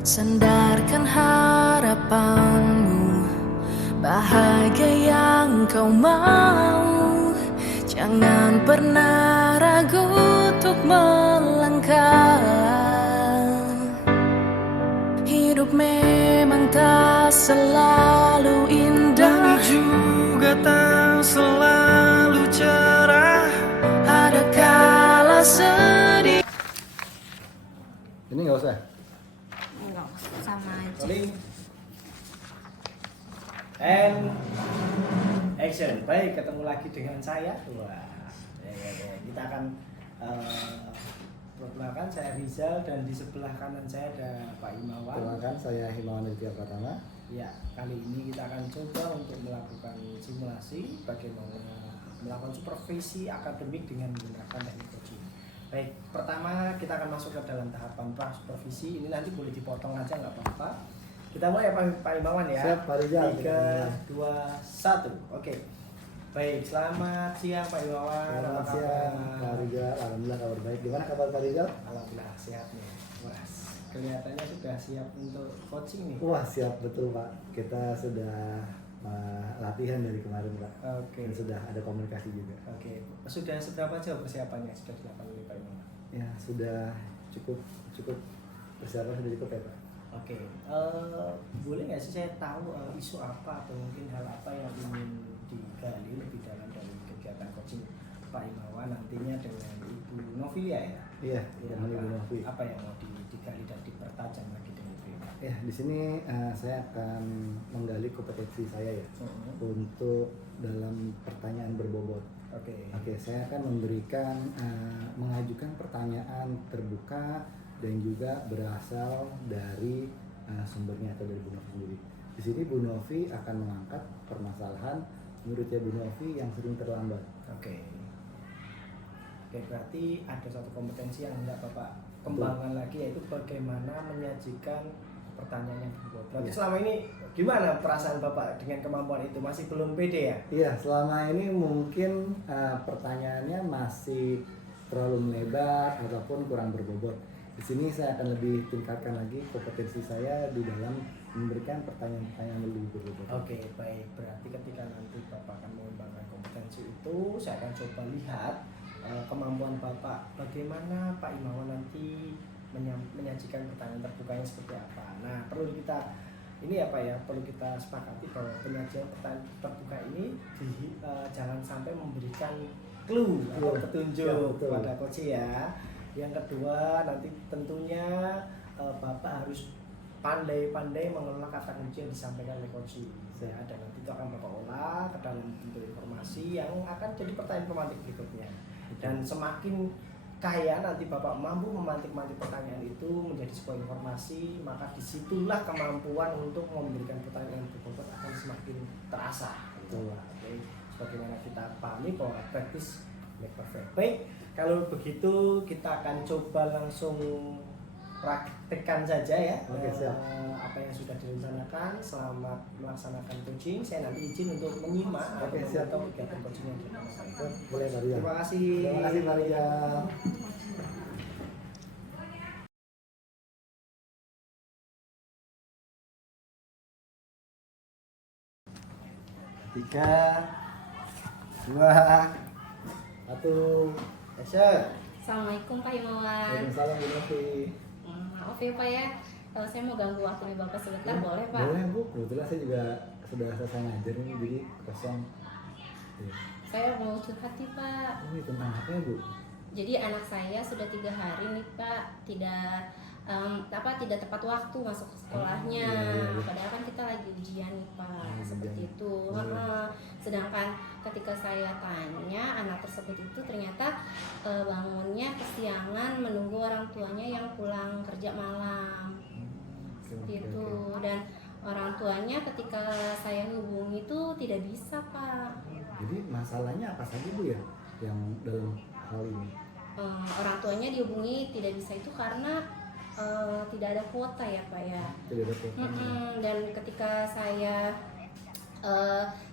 Sandarkan harapanmu, bahagia yang kau mau. Jangan pernah ragu untuk melangkah. Hidup memang tak selalu indah, juga tak selalu cerah. ada kala sedih. Ini nggak usah. Enggak, sama aja. Rolling and action. Baik, ketemu lagi dengan saya. Wah, ya. Kita akan perkenalkan, saya Rizal dan di sebelah kanan saya ada Pak Imawan. Perkenalkan, saya Himawan Aditya Pratama. Ya, kali ini kita akan coba untuk melakukan simulasi bagaimana melakukan supervisi akademik dengan menggunakan teknik coaching. Baik, pertama kita akan masuk ke dalam tahapan pra supervisi. Ini nanti boleh dipotong aja nggak apa-apa. Kita mulai ya Pak Imawan ya. Siap, Pak Rizal. 3, 2, 1. Oke. Baik, selamat siang Pak Imawan. Selamat Apa siang, kabar? Pak Rizal. Alhamdulillah kabar baik. Gimana kabar Pak Rizal? Alhamdulillah sehat nih. Wah, kelihatannya sudah siap untuk coaching nih. Wah, siap betul Pak. Kita sudah latihan dari kemarin Pak. Oke. Dan sudah ada komunikasi juga. Oke. Sudah seberapa jauh persiapannya? Sudah dilakukan oleh Pak Imawan? Ya, sudah cukup persiapan sudah cukup ya Pak. Oke, boleh nggak sih saya tahu isu apa atau mungkin hal apa yang ingin digali lebih dalam dari kegiatan coaching Pak Imawan nantinya dengan Ibu Novilia ya? Iya, Ya, dengan Ibu Novi. apa yang mau digali dan dipertajam lagi dengan Ibu? Ya, di sini saya akan menggali kompetensi saya ya untuk dalam pertanyaan berbobot. Oke. Oke, saya akan memberikan mengajukan pertanyaan terbuka dan juga berasal dari sumbernya atau dari Bu Novi sendiri. Di sini Bu Novi akan mengangkat permasalahan muridnya Bu Novi yang sering terlambat. Oke. Oke, berarti ada satu kompetensi yang hendak Bapak kembangkan lagi, yaitu bagaimana menyajikan pertanyaan yang berbobot. Berarti Ya. selama ini gimana perasaan Bapak dengan kemampuan itu? Masih belum pede ya? Iya, selama ini mungkin pertanyaannya masih terlalu melebar ataupun kurang berbobot. Di sini saya akan lebih tingkatkan lagi kompetensi saya di dalam memberikan pertanyaan-pertanyaan yang lebih berbobot. Oke, baik. Berarti ketika nanti Bapak akan mengembangkan kompetensi itu, saya akan coba lihat kemampuan Bapak. Bagaimana Pak Imawan nanti menyajikan pertanyaan terbukanya seperti apa. Nah, perlu kita ini apa ya? Perlu kita sepakati bahwa penyajian pertanyaan terbuka ini jangan sampai memberikan clue atau petunjuk Ya, betul. kepada coach ya. Yang kedua, nanti tentunya Bapak harus pandai-pandai mengelola kata kunci yang disampaikan oleh coach ya, dan nanti itu akan Bapak olah ke dalam bentuk informasi yang akan jadi pertanyaan pemantik berikutnya. Dan semakin kaya nanti Bapak mampu memantik-mantik pertanyaan itu menjadi sebuah informasi, maka disitulah kemampuan untuk memberikan pertanyaan yang berbobot akan semakin terasa. Betul. Oke, sebagaimana kita pahami bahwa practice make perfect. Baik, kalau begitu kita akan coba langsung praktekkan saja ya. Oke, siap. Apa yang sudah direncanakan. Selamat melaksanakan coaching. Saya nanti izin untuk menyimak Oke, atau siap. memantau kegiatan coaching yang dilakukan. Boleh Pak Rizal. Terima kasih. Terima kasih Pak Rizal. Tiga, dua, Satu. action. Assalamualaikum Pak Imawan. Waalaikumsalam Bu Novi. Maaf ya Pak ya, saya mau ganggu waktunya Bapak sebentar, boleh Pak? Boleh Bu, kebetulan saya juga sudah selesai ngajar ini jadi kosong. Iya. Saya mau curhat nih Pak. Oh, ini tentang apa ya Bu? Jadi anak saya sudah 3 hari nih Pak tidak tepat waktu masuk ke sekolahnya. Iya. Padahal kan kita lagi ujian nih Pak, seperti Ujian. itu. Iya. Sedangkan ketika saya tanya, anak tersebut itu ternyata bangunnya kesiangan menunggu orang tuanya yang pulang kerja malam. Oke, Gitu. oke. Dan orang tuanya ketika saya hubungi itu tidak bisa Pak. Jadi masalahnya apa saja Bu ya yang dalam hal ini? Orang tuanya dihubungi tidak bisa itu karena tidak ada kuota ya Pak ya. Tidak ada kuotanya. Dan ketika saya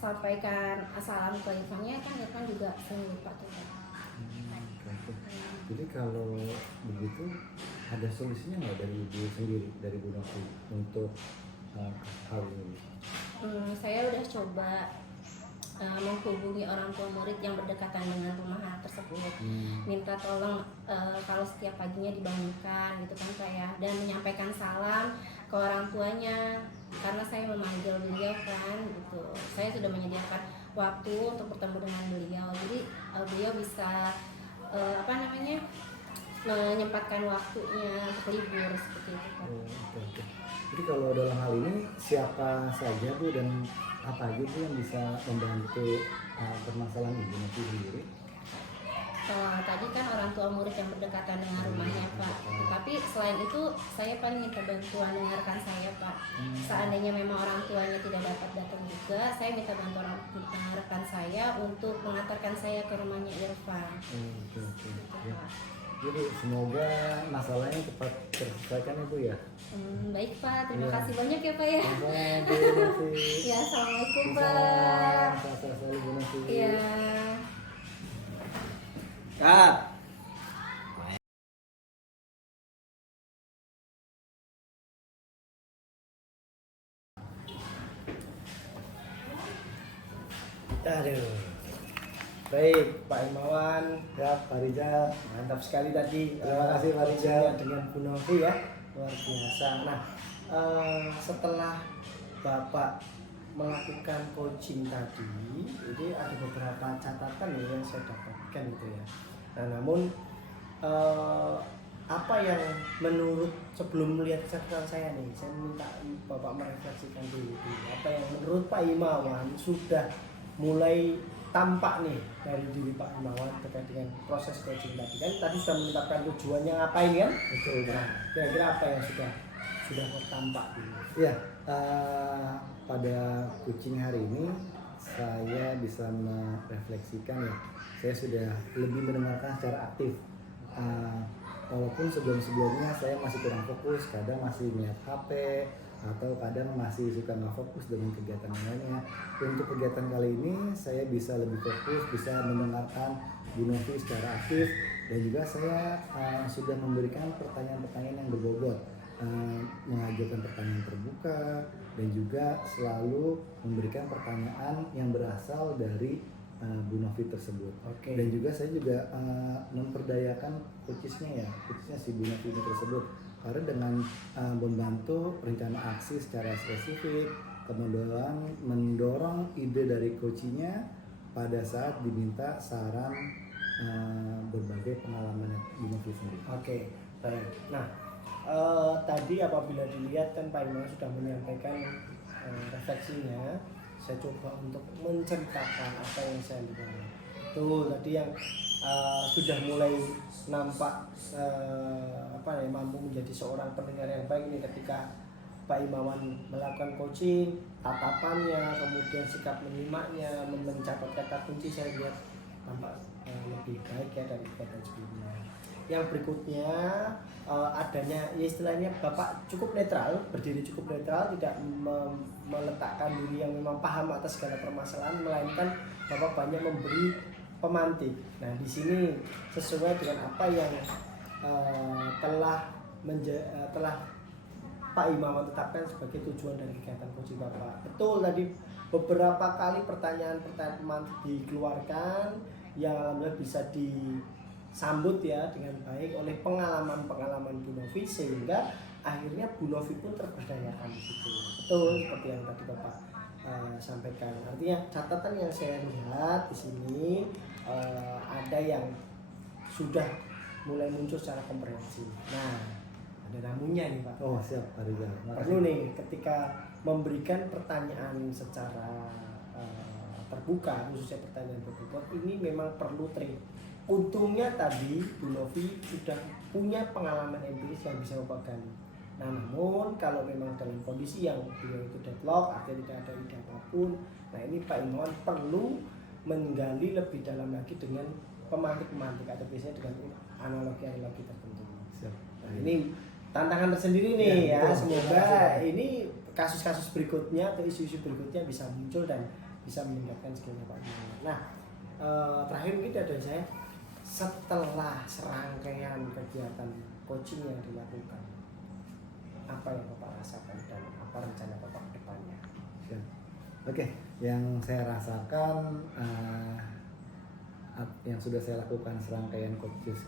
sampaikan salam ke Irfannya, kan Irfan juga sering lupa tuh Pak. Oke, oke. Jadi kalau begitu ada solusinya nggak dari Ibu sendiri, dari Bu Novi untuk hal ini? Saya udah coba menghubungi orang tua murid yang berdekatan dengan rumah anak tersebut, minta tolong kalau setiap paginya dibangunkan gitu kan Pak ya, dan menyampaikan salam ke orang tuanya karena saya memanggil beliau kan gitu. Saya sudah menyediakan waktu untuk bertemu dengan beliau, jadi beliau bisa menyempatkan waktunya untuk libur seperti itu Pak. Oke. Jadi kalau dalam hal ini siapa saja Bu dan apa aja Bu yang bisa membantu permasalahan Ibu Novi sendiri? Tadi kan orang tua murid yang berdekatan dengan rumahnya Pak. Tapi selain itu saya paling minta bantuan dengan rekan saya Pak. Seandainya memang orang tuanya tidak dapat datang juga, saya minta bantuan rekan saya untuk mengantarkan saya ke rumahnya Irfan. Oke. Gitu, Ya. Pak. Jadi semoga masalahnya cepat terselesaikan ya Bu ya. Baik Pak, terima Iya. kasih banyak ya Pak ya. Sama-sama Bu Novi. Ya, assalamualaikum Salam, Pak. sehat selalu Bu Novi. Iya. Kak. Aduh. Baik, Pak Imawan, Ya, Pak Rizal. mantap sekali tadi. Terima kasih, Pak Rizal. coachingnya dengan Bu Novi ya, luar biasa. Nah, setelah Bapak melakukan coaching tadi, ini ada beberapa catatan ya yang saya dapatkan gitu ya. Nah, namun apa yang menurut sebelum melihat catatan saya nih, saya minta Bapak merefleksikan dulu. Apa yang menurut Pak Imawan sudah mulai tampak nih dari diri Pak Imawan terkait dengan proses coaching tadi kan tadi sudah menetapkan tujuannya ngapain kan? Betul. Nah, kira-kira apa yang sudah tampak dulu? Ya, pada coaching hari ini saya bisa merefleksikan ya, saya sudah lebih mendengarkan secara aktif. Walaupun sebelum-sebelumnya saya masih kurang fokus, kadang masih melihat HP atau kadang masih suka nggak fokus dengan kegiatan yang lainnya. Untuk kegiatan kali ini saya bisa lebih fokus, bisa mendengarkan Bu Novi secara aktif, dan juga saya sudah memberikan pertanyaan-pertanyaan yang berbobot, mengajukan pertanyaan terbuka, dan juga selalu memberikan pertanyaan yang berasal dari Bu Novi tersebut. Oke. Dan juga saya juga memperdayakan coachesnya si Bu Novi ini tersebut, karena dengan membantu rencana aksi secara spesifik, kemudian mendorong ide dari coachingnya pada saat diminta saran berbagai pengalaman Bu Novi sendiri. Oke, baik. Nah, tadi apabila dilihat kan Pak Imawan sudah menyampaikan refleksinya, saya coba untuk menceritakan apa yang saya lihat. Tuh tadi yang sudah mulai nampak mampu menjadi seorang pendengar yang baik ini ketika Pak Imawan melakukan coaching, tatapannya, kemudian sikap menyimaknya, mencatat kata kunci, saya lihat tampak lebih baik ya dari kegiatan sebelumnya. Yang berikutnya adanya ya istilahnya Bapak cukup netral, berdiri cukup netral, tidak meletakkan diri yang memang paham atas segala permasalahan, melainkan Bapak banyak memberi pemantik. Nah, di sini sesuai dengan apa yang telah Pak Imawan tetapkan sebagai tujuan dari kegiatan coaching Bapak. Betul tadi beberapa kali pertanyaan-pertanyaan pemantik dikeluarkan yang alhamdulillah bisa disambut ya dengan baik oleh pengalaman-pengalaman Bu Novi, sehingga akhirnya Bu Novi pun terberdayakan di situ. Betul seperti yang tadi Bapak sampaikan. Artinya catatan yang saya lihat di sini ada yang sudah mulai muncul secara komprehensif. Nah, ada namunnya nih Pak. Oh siap, Pak Rizal. Perlu nih ketika memberikan pertanyaan secara terbuka, khususnya pertanyaan terbuka, ini memang perlu training. Untungnya tadi Bu Novi sudah punya pengalaman empiris yang bisa Bapak gali. Nah, namun kalau memang dalam kondisi yang beliau itu deadlock, artinya tidak ada ide apapun, nah ini Pak Imawan perlu menggali lebih dalam lagi dengan pemantik-pemantik atau biasanya dengan analogi-analogi tertentu. Siap. Nah, ini tantangan tersendiri nih ya, betul. semoga ini kasus-kasus berikutnya atau isu-isu berikutnya bisa muncul dan bisa meningkatkan skillnya Pak Imawan. Nah, terakhir mungkin dari saya, setelah serangkaian kegiatan coaching yang dilakukan, apa yang Bapak rasakan dan apa rencana Bapak ke depannya? Siap. Oke, yang saya rasakan yang sudah saya lakukan serangkaian coaches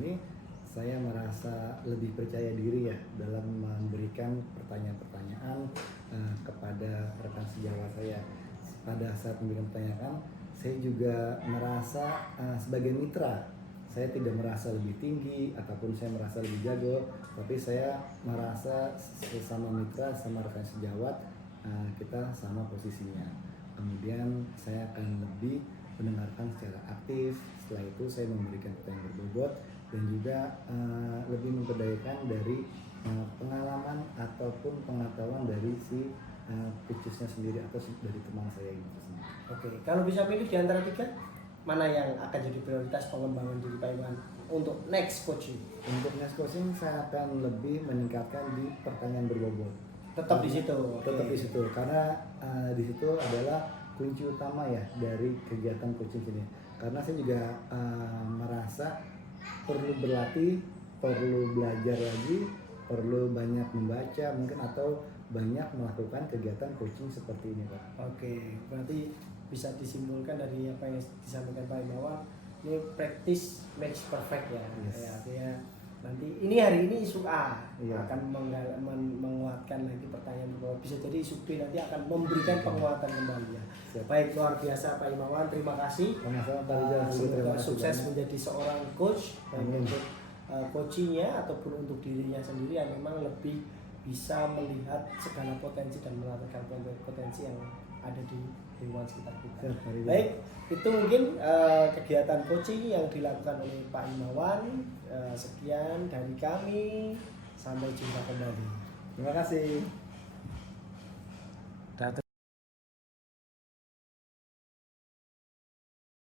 ini, saya merasa lebih percaya diri ya dalam memberikan pertanyaan-pertanyaan kepada rekan sejawat saya. Pada saat memberikan pertanyaan, saya juga merasa sebagai mitra. Saya tidak merasa lebih tinggi ataupun saya merasa lebih jago, tapi saya merasa sesama mitra, sama rekan sejawat, kita sama posisinya. Kemudian saya akan lebih mendengarkan secara aktif. Setelah itu saya memberikan pertanyaan berbobot dan juga lebih memperdayakan dari pengalaman ataupun pengetahuan dari si coachesnya sendiri atau dari teman saya ini. Oke, kalau bisa pilih di antara tiga, mana yang akan jadi prioritas pengembangan diri Pak Iwan untuk next coaching? Untuk next coaching saya akan lebih meningkatkan di pertanyaan berbobot. Tetap di situ. Tetap di situ karena di situ adalah kunci utama ya dari kegiatan coaching ini. Karena saya juga merasa perlu berlatih, perlu belajar lagi, perlu banyak membaca mungkin atau banyak melakukan kegiatan coaching seperti ini, Pak. Oke, berarti bisa disimpulkan dari apa yang disampaikan Pak Imawan, ini practice makes perfect ya. Yes. Ya, artinya nanti ini hari ini isu A Iya. akan menguatkan lagi pertanyaan bahwa bisa jadi isu B nanti akan memberikan penguatan kembali ya. Siap. Baik, luar biasa Pak Imawan, terima kasih. Sama-sama Pak Rizal, Semoga terima kasih sukses banyak. menjadi seorang coach baik Amin. untuk coachingnya ataupun untuk dirinya sendiri yang memang lebih bisa melihat segala potensi dan melakukan potensi yang ada di lingkungan sekitar kita. Siap, Pak Rizal. Baik, itu mungkin kegiatan coaching yang dilakukan oleh Pak Imawan. Sekian dari kami, sampai jumpa kembali. Terima kasih.